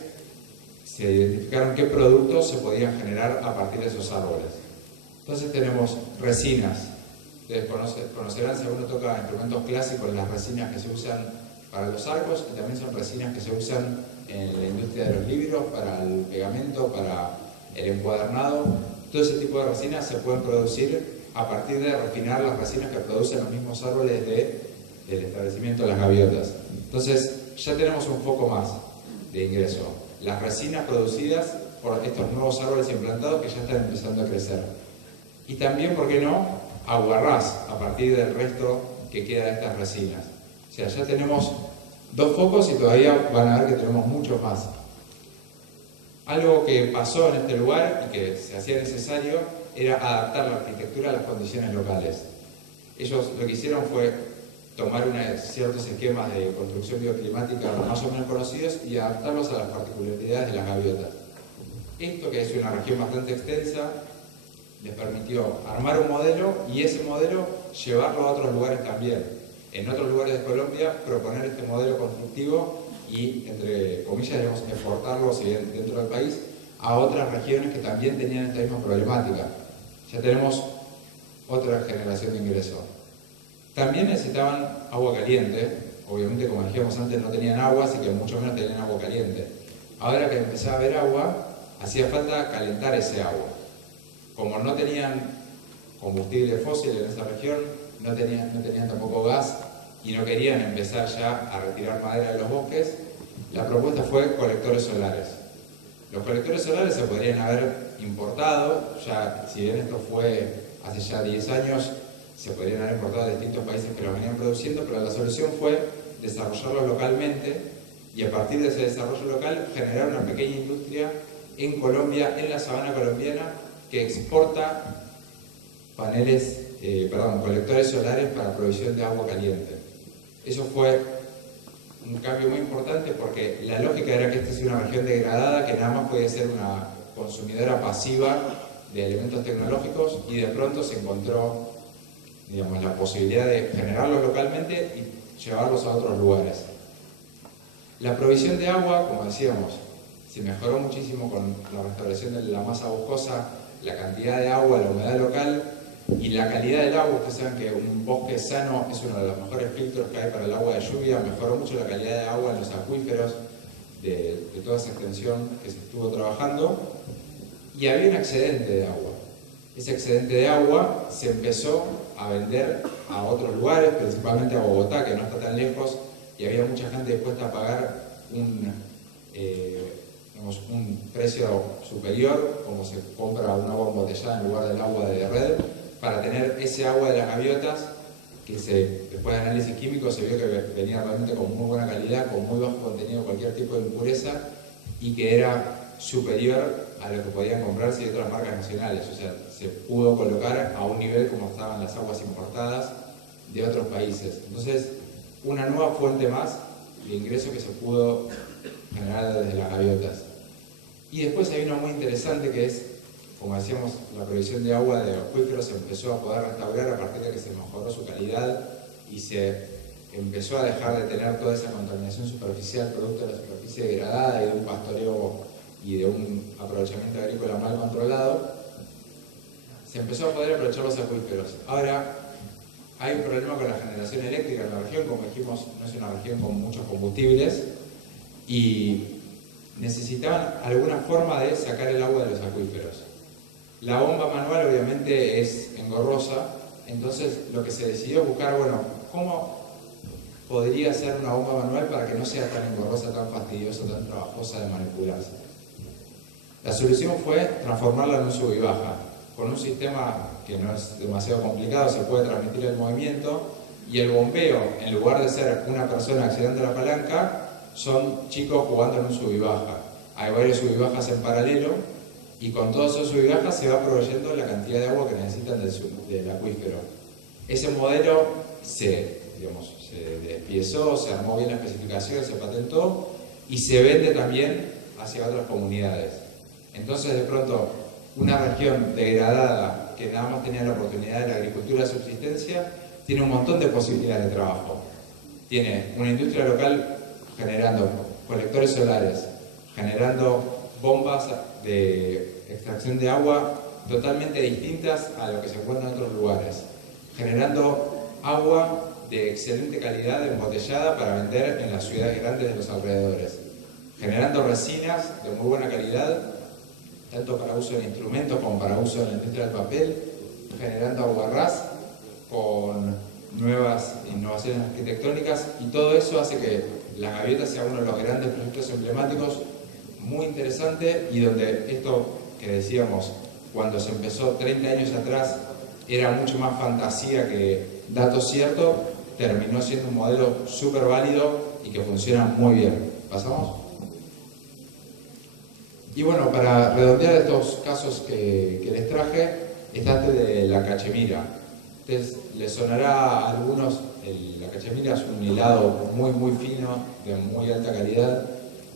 se identificaron qué productos se podían generar a partir de esos árboles. Entonces tenemos resinas. Ustedes conocerán, si alguno toca instrumentos clásicos, las resinas que se usan para los arcos, y también son resinas que se usan en la industria de los libros, para el pegamento, para el encuadernado. Todo ese tipo de resinas se pueden producir a partir de refinar las resinas que producen los mismos árboles del establecimiento de las gaviotas. Entonces ya tenemos un foco más de ingreso. Las resinas producidas por estos nuevos árboles implantados que ya están empezando a crecer. Y también, ¿por qué no?, aguarrás a partir del resto que queda de estas resinas. O sea, ya tenemos 2 focos y todavía van a ver que tenemos muchos más. Algo que pasó en este lugar y que se hacía necesario era adaptar la arquitectura a las condiciones locales. Ellos lo que hicieron fue tomar ciertos esquemas de construcción bioclimática más o menos conocidos y adaptarlos a las particularidades de las gaviotas. Esto, que es una región bastante extensa, les permitió armar un modelo y ese modelo llevarlo a otros lugares también. En otros lugares de Colombia proponer este modelo constructivo y, entre comillas, digamos, exportarlo, si bien dentro del país, a otras regiones que también tenían esta misma problemática. Ya tenemos otra generación de ingresos. También necesitaban agua caliente. Obviamente, como dijimos antes, no tenían agua, así que mucho menos tenían agua caliente. Ahora que empezaba a haber agua, hacía falta calentar ese agua. Como no tenían combustible fósil en esa región, no tenían tampoco gas y no querían empezar ya a retirar madera de los bosques, la propuesta fue colectores solares. Los colectores solares se podrían haber importado, ya si bien esto fue hace ya 10 años, se podrían haber importado de distintos países que los venían produciendo, pero la solución fue desarrollarlos localmente y a partir de ese desarrollo local generar una pequeña industria en Colombia, en la sabana colombiana, que exporta colectores solares para provisión de agua caliente. Eso fue un cambio muy importante porque la lógica era que esta es una región degradada que nada más podía ser una consumidora pasiva de elementos tecnológicos y de pronto se encontró, digamos, la posibilidad de generarlos localmente y llevarlos a otros lugares. La provisión de agua, como decíamos, se mejoró muchísimo con la restauración de la masa boscosa, la cantidad de agua, la humedad local y la calidad del agua. Ustedes saben que un bosque sano es uno de los mejores filtros que hay para el agua de lluvia. Mejoró mucho la calidad de agua en los acuíferos de toda esa extensión que se estuvo trabajando y había un excedente de agua. Ese excedente de agua se empezó a vender a otros lugares, principalmente a Bogotá, que no está tan lejos, y había mucha gente dispuesta a pagar un precio superior, como se compra un agua embotellada en lugar del agua de red, para tener ese agua de las gaviotas, que después de análisis químico se vio que venía realmente con muy buena calidad, con muy bajo contenido de cualquier tipo de impureza, y que era superior a lo que podían comprarse de otras marcas nacionales. O sea, se pudo colocar a un nivel como estaban las aguas importadas de otros países. Entonces, una nueva fuente más de ingreso que se pudo generar desde las gaviotas. Y después hay uno muy interesante que es, como decíamos, la provisión de agua de acuíferos se empezó a poder restaurar a partir de que se mejoró su calidad y se empezó a dejar de tener toda esa contaminación superficial producto de la superficie degradada y de un pastoreo y de un aprovechamiento agrícola mal controlado. Se empezó a poder aprovechar los acuíferos. Ahora hay un problema con la generación eléctrica en la región. Como dijimos, no es una región con muchos combustibles y necesitaban alguna forma de sacar el agua de los acuíferos. La bomba manual obviamente es engorrosa, entonces lo que se decidió es buscar, bueno, ¿cómo podría ser una bomba manual para que no sea tan engorrosa, tan fastidiosa, tan trabajosa de manipularse? La solución fue transformarla en un sub y baja, con un sistema que no es demasiado complicado, se puede transmitir el movimiento y el bombeo, en lugar de ser una persona accionando la palanca, son chicos jugando en un sub y baja. Hay varios sub y bajas en paralelo y con todos esos sub y bajas se va proveyendo la cantidad de agua que necesitan del acuífero. Ese modelo se despiezó, se armó bien la especificación, se patentó y se vende también hacia otras comunidades. Entonces, de pronto, una región degradada que nada más tenía la oportunidad de la agricultura de subsistencia tiene un montón de posibilidades de trabajo. Tiene una industria local generando colectores solares, generando bombas de extracción de agua totalmente distintas a lo que se encuentra en otros lugares, generando agua de excelente calidad embotellada para vender en las ciudades grandes de los alrededores, generando resinas de muy buena calidad, tanto para uso en instrumentos como para uso en la industria del papel, generando aguarrás con nuevas innovaciones arquitectónicas, y todo eso hace que las gaviotas sea uno de los grandes proyectos emblemáticos, muy interesante, y donde esto que decíamos cuando se empezó 30 años atrás era mucho más fantasía que datos ciertos, terminó siendo un modelo súper válido y que funciona muy bien. ¿Pasamos? Y bueno, para redondear estos casos que les traje, está este de la cachemira. Entonces, les sonará a algunos La cachemira es un hilado muy fino, de muy alta calidad,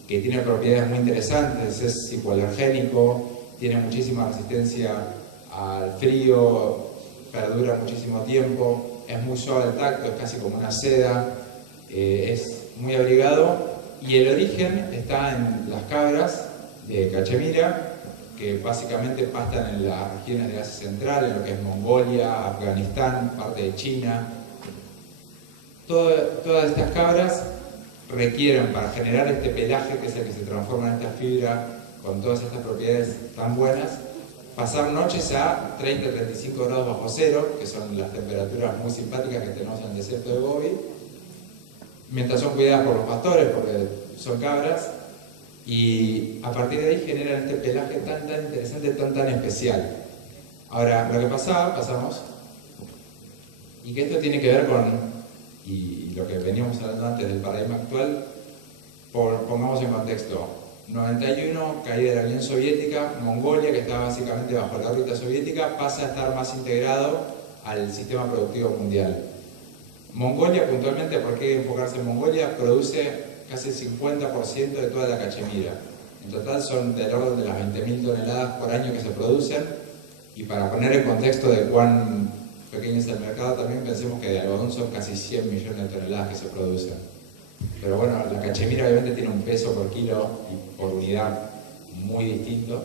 que tiene propiedades muy interesantes, es hipoalergénico, tiene muchísima resistencia al frío, perdura muchísimo tiempo, es muy suave al tacto, es casi como una seda, es muy abrigado, y el origen está en las cabras de cachemira, que básicamente pastan en las regiones de Asia Central, en lo que es Mongolia, Afganistán, parte de China. Todas estas cabras requieren, para generar este pelaje, que es el que se transforma en esta fibra, con todas estas propiedades tan buenas, pasar noches a 30-35 grados bajo cero, que son las temperaturas muy simpáticas que tenemos en el desierto de Gobi, mientras son cuidadas por los pastores, porque son cabras, y a partir de ahí generan este pelaje tan interesante, tan especial. Ahora, lo que pasamos, y que esto tiene que ver con, y lo que veníamos hablando antes del paradigma actual, pongamos en contexto, 91, caída de la Unión Soviética, Mongolia, que estaba básicamente bajo la órbita soviética, pasa a estar más integrado al sistema productivo mundial. Mongolia, puntualmente, ¿por qué enfocarse en Mongolia? Produce casi el 50% de toda la cachemira. En total son del orden de las 20.000 toneladas por año que se producen, y para poner en contexto de cuán pequeño es el mercado, también pensemos que de algodón son casi 100 millones de toneladas que se producen. Pero bueno, la cachemira obviamente tiene un peso por kilo y por unidad muy distinto.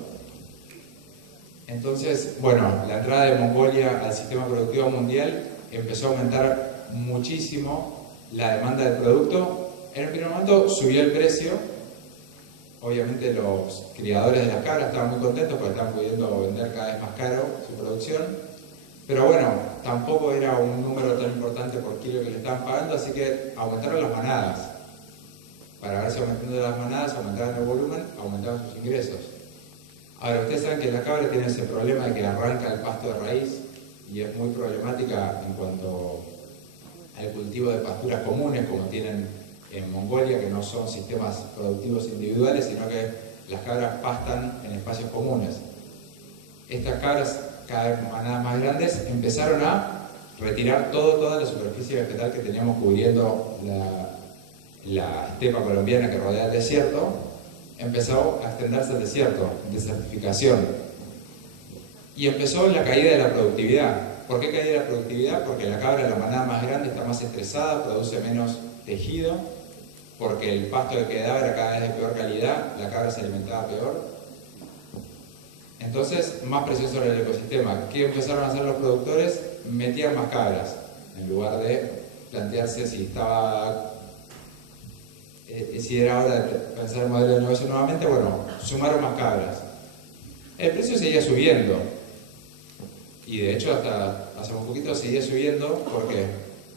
Entonces, bueno, la entrada de Mongolia al sistema productivo mundial empezó a aumentar muchísimo la demanda del producto. En el primer momento subió el precio. Obviamente los criadores de las cabras estaban muy contentos porque estaban pudiendo vender cada vez más caro su producción. Pero bueno, tampoco era un número tan importante por kilo que le estaban pagando, así que aumentaron las manadas. Para ver si aumentando las manadas, aumentaban el volumen, aumentaban sus ingresos. Ahora, ustedes saben que la cabra tiene ese problema de que arranca el pasto de raíz y es muy problemática en cuanto al cultivo de pasturas comunes, como tienen en Mongolia, que no son sistemas productivos individuales, sino que las cabras pastan en espacios comunes. Estas cabras, cada vez manadas más grandes, empezaron a retirar toda la superficie vegetal que teníamos cubriendo la estepa colombiana que rodea el desierto. Empezó a extenderse el desierto, desertificación. Y empezó la caída de la productividad. ¿Por qué caída de la productividad? Porque la cabra, la manada más grande, está más estresada, produce menos tejido, porque el pasto que quedaba era cada vez de peor calidad, la cabra se alimentaba peor. Entonces, más presión sobre el ecosistema. ¿Qué empezaron a hacer los productores? Metían más cabras, en lugar de plantearse si era hora de pensar el modelo de negocio nuevamente. Bueno, sumaron más cabras. El precio seguía subiendo, y de hecho hasta hace un poquito seguía subiendo. ¿Por qué?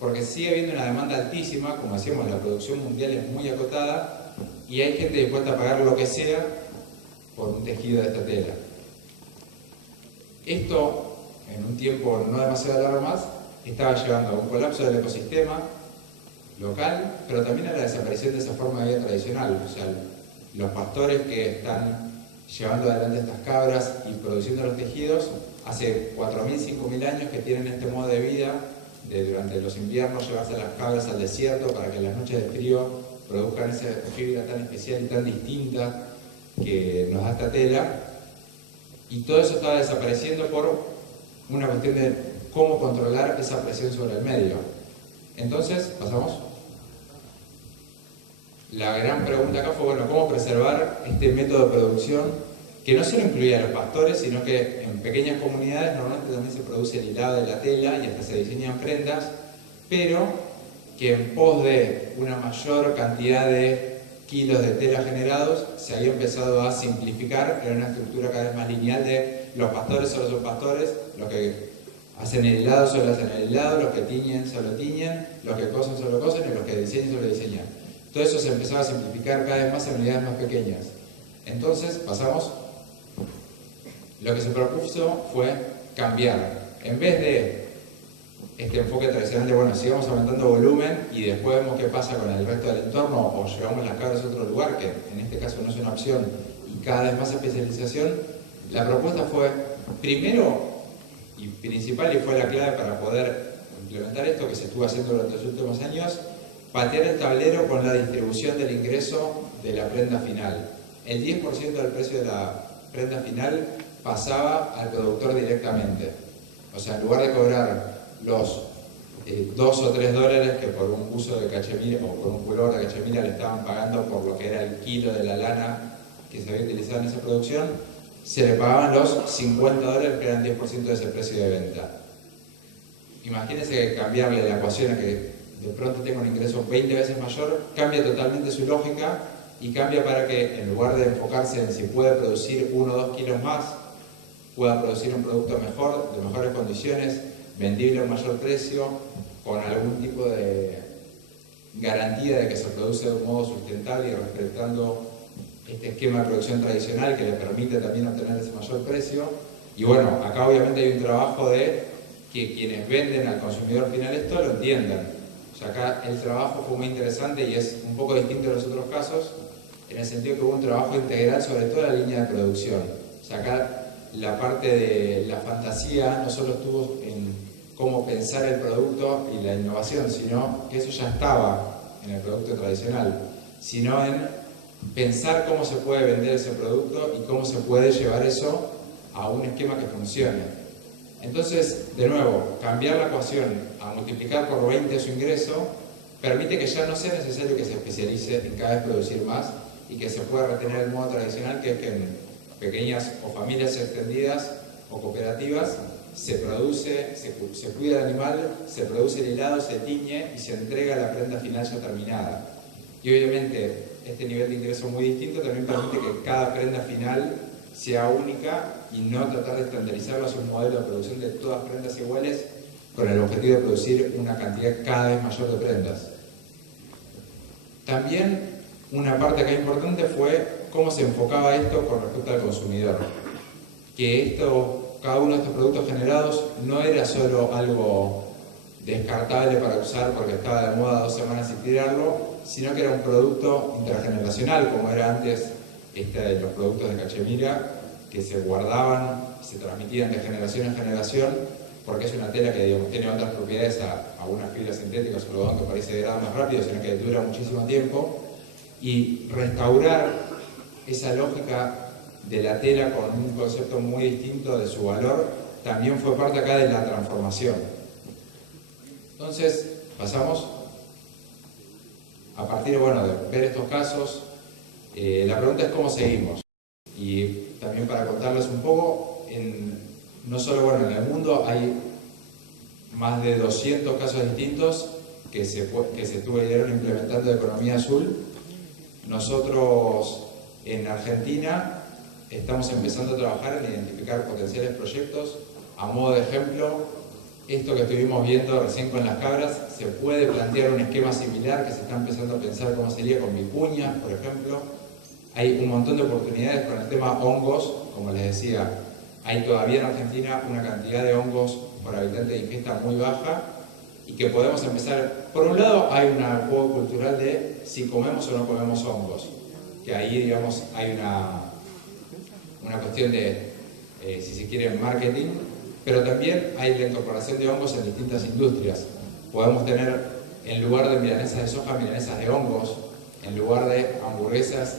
Porque sigue habiendo una demanda altísima. Como decíamos, la producción mundial es muy acotada y hay gente dispuesta a pagar lo que sea por un tejido de esta tela. Esto, en un tiempo no demasiado largo más, estaba llevando a un colapso del ecosistema local, pero también a la desaparición de esa forma de vida tradicional. O sea, los pastores que están llevando adelante estas cabras y produciendo los tejidos, hace 4.000, 5.000 años que tienen este modo de vida, de durante los inviernos llevarse las cabras al desierto para que en las noches de frío produzcan esa fibra tan especial y tan distinta que nos da esta tela. Y todo eso estaba desapareciendo por una cuestión de cómo controlar esa presión sobre el medio. Entonces, pasamos. La gran pregunta acá fue, bueno, ¿cómo preservar este método de producción que no solo incluía a los pastores, sino que en pequeñas comunidades normalmente también se produce el hilado de la tela y hasta se diseñan prendas, pero que en pos de una mayor cantidad de kilos de tela generados se había empezado a simplificar en una estructura cada vez más lineal de los pastores solo son pastores, los que hacen el hilado solo hacen el hilado, los que tiñen solo tiñen, los que cosen solo cosen y los que diseñan solo diseñan. Todo eso se empezaba a simplificar cada vez más en unidades más pequeñas. Entonces, pasamos. Lo que se propuso fue cambiar. En vez de este enfoque tradicional de, bueno, sigamos aumentando volumen y después vemos qué pasa con el resto del entorno o llevamos las cabras a otro lugar, que en este caso no es una opción, y cada vez más especialización, la propuesta fue, primero y principal, y fue la clave para poder implementar esto que se estuvo haciendo durante los últimos años, patear el tablero con la distribución del ingreso de la prenda final. El 10% del precio de la prenda final pasaba al productor directamente. O sea, en lugar de cobrar los 2 o 3 dólares que por un buzo de cachemira o por un pullover de cachemira le estaban pagando por lo que era el kilo de la lana que se había utilizado en esa producción, se le pagaban los 50 dólares que eran 10% de ese precio de venta. Imagínense que cambiarle la ecuación a que de pronto tenga un ingreso 20 veces mayor, cambia totalmente su lógica y cambia para que en lugar de enfocarse en si puede producir 1 o 2 kilos más, pueda producir un producto mejor, de mejores condiciones, vendible a un mayor precio, con algún tipo de garantía de que se produce de un modo sustentable y respetando este esquema de producción tradicional que le permite también obtener ese mayor precio. Y bueno, acá obviamente hay un trabajo de que quienes venden al consumidor final esto lo entiendan. O sea, acá el trabajo fue muy interesante y es un poco distinto de los otros casos, en el sentido que hubo un trabajo integral sobre toda la línea de producción. O sea, acá la parte de la fantasía no solo estuvo en cómo pensar el producto y la innovación, sino que eso ya estaba en el producto tradicional, sino en pensar cómo se puede vender ese producto y cómo se puede llevar eso a un esquema que funcione. Entonces, de nuevo, cambiar la ecuación a multiplicar por 20 su ingreso permite que ya no sea necesario que se especialice en cada vez producir más y que se pueda retener el modo tradicional, que es que en pequeñas o familias extendidas o cooperativas se produce, se cuida el animal, se produce el helado, se tiñe y se entrega la prenda final ya terminada. Y obviamente este nivel de ingreso muy distinto también permite que cada prenda final sea única y no tratar de estandarizarlo hacia un modelo de producción de todas prendas iguales con el objetivo de producir una cantidad cada vez mayor de prendas. También una parte acá importante fue cómo se enfocaba esto con respecto al consumidor. Que cada uno de estos productos generados no era solo algo descartable para usar porque estaba de moda 2 semanas y tirarlo, sino que era un producto intergeneracional, como era antes los productos de cachemira, que se guardaban, se transmitían de generación en generación, porque es una tela que digamos, tiene otras propiedades a unas fibras sintéticas o algodón que parece degrada más rápido, sino que dura muchísimo tiempo, y restaurar esa lógica de la tela con un concepto muy distinto de su valor, también fue parte acá de la transformación. Entonces, pasamos a partir de ver estos casos. La pregunta es cómo seguimos. Y también para contarles un poco, no solo en el mundo hay más de 200 casos distintos que se estuvieron implementando de economía azul. Nosotros en Argentina estamos empezando a trabajar en identificar potenciales proyectos. A modo de ejemplo, esto que estuvimos viendo recién con las cabras, se puede plantear un esquema similar que se está empezando a pensar cómo sería con vicuñas, por ejemplo. Hay un montón de oportunidades con el tema hongos, como les decía, hay todavía en Argentina una cantidad de hongos por habitante de ingesta muy baja y que podemos empezar. Por un lado hay un juego cultural de si comemos o no comemos hongos, que ahí digamos hay una cuestión de, si se quiere, marketing, pero también hay la incorporación de hongos en distintas industrias. Podemos tener, en lugar de milanesas de soja, milanesas de hongos, en lugar de hamburguesas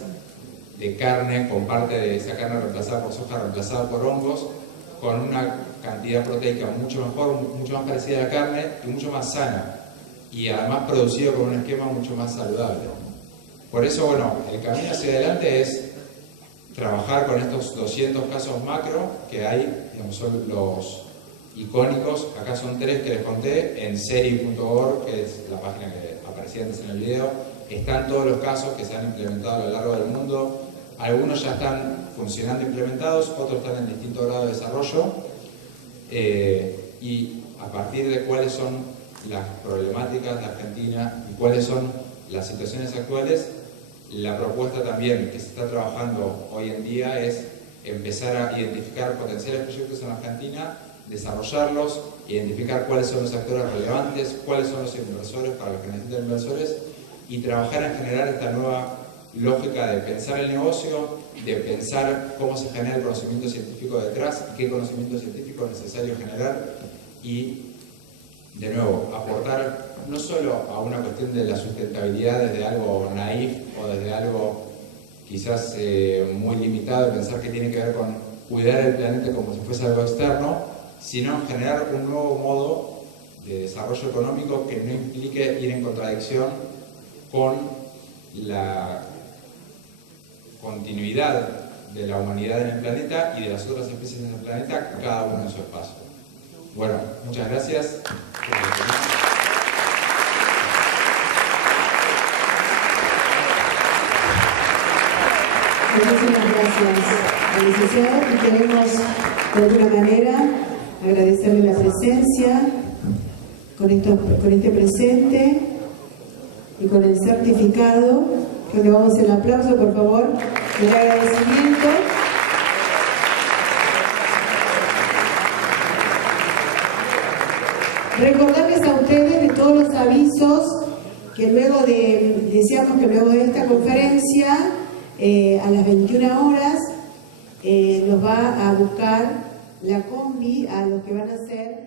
de carne con parte de esa carne reemplazada por soja, reemplazada por hongos, con una cantidad proteica mucho mejor, mucho más parecida a la carne y mucho más sana, y además producido con un esquema mucho más saludable. Por eso, el camino hacia adelante es trabajar con estos 200 casos macro que hay, digamos, son los icónicos. Acá son 3 que les conté, en seri.org, que es la página que aparecía antes en el video, están todos los casos que se han implementado a lo largo del mundo. Algunos ya están funcionando implementados, otros están en distinto grado de desarrollo, y a partir de cuáles son las problemáticas de Argentina y cuáles son las situaciones actuales, la propuesta también que se está trabajando hoy en día es empezar a identificar potenciales proyectos en Argentina, desarrollarlos, identificar cuáles son los actores relevantes, cuáles son los inversores para los que necesitan inversores, y trabajar en generar esta nueva lógica de pensar el negocio, de pensar cómo se genera el conocimiento científico detrás y qué conocimiento científico es necesario generar, y de nuevo, aportar no solo a una cuestión de la sustentabilidad desde algo naif o desde algo quizás muy limitado, pensar que tiene que ver con cuidar el planeta como si fuese algo externo, sino generar un nuevo modo de desarrollo económico que no implique ir en contradicción con la continuidad de la humanidad en el planeta y de las otras especies en el planeta, cada uno en su espacio. Bueno, muchas gracias. Muchísimas gracias al licenciado y queremos de alguna manera agradecerle la presencia con este presente y con el certificado, que le vamos a hacer el aplauso, por favor, el agradecimiento. Recordarles a ustedes de todos los avisos que deseamos que luego de esta conferencia, a las 21 horas, nos va a buscar la combi a los que van a hacer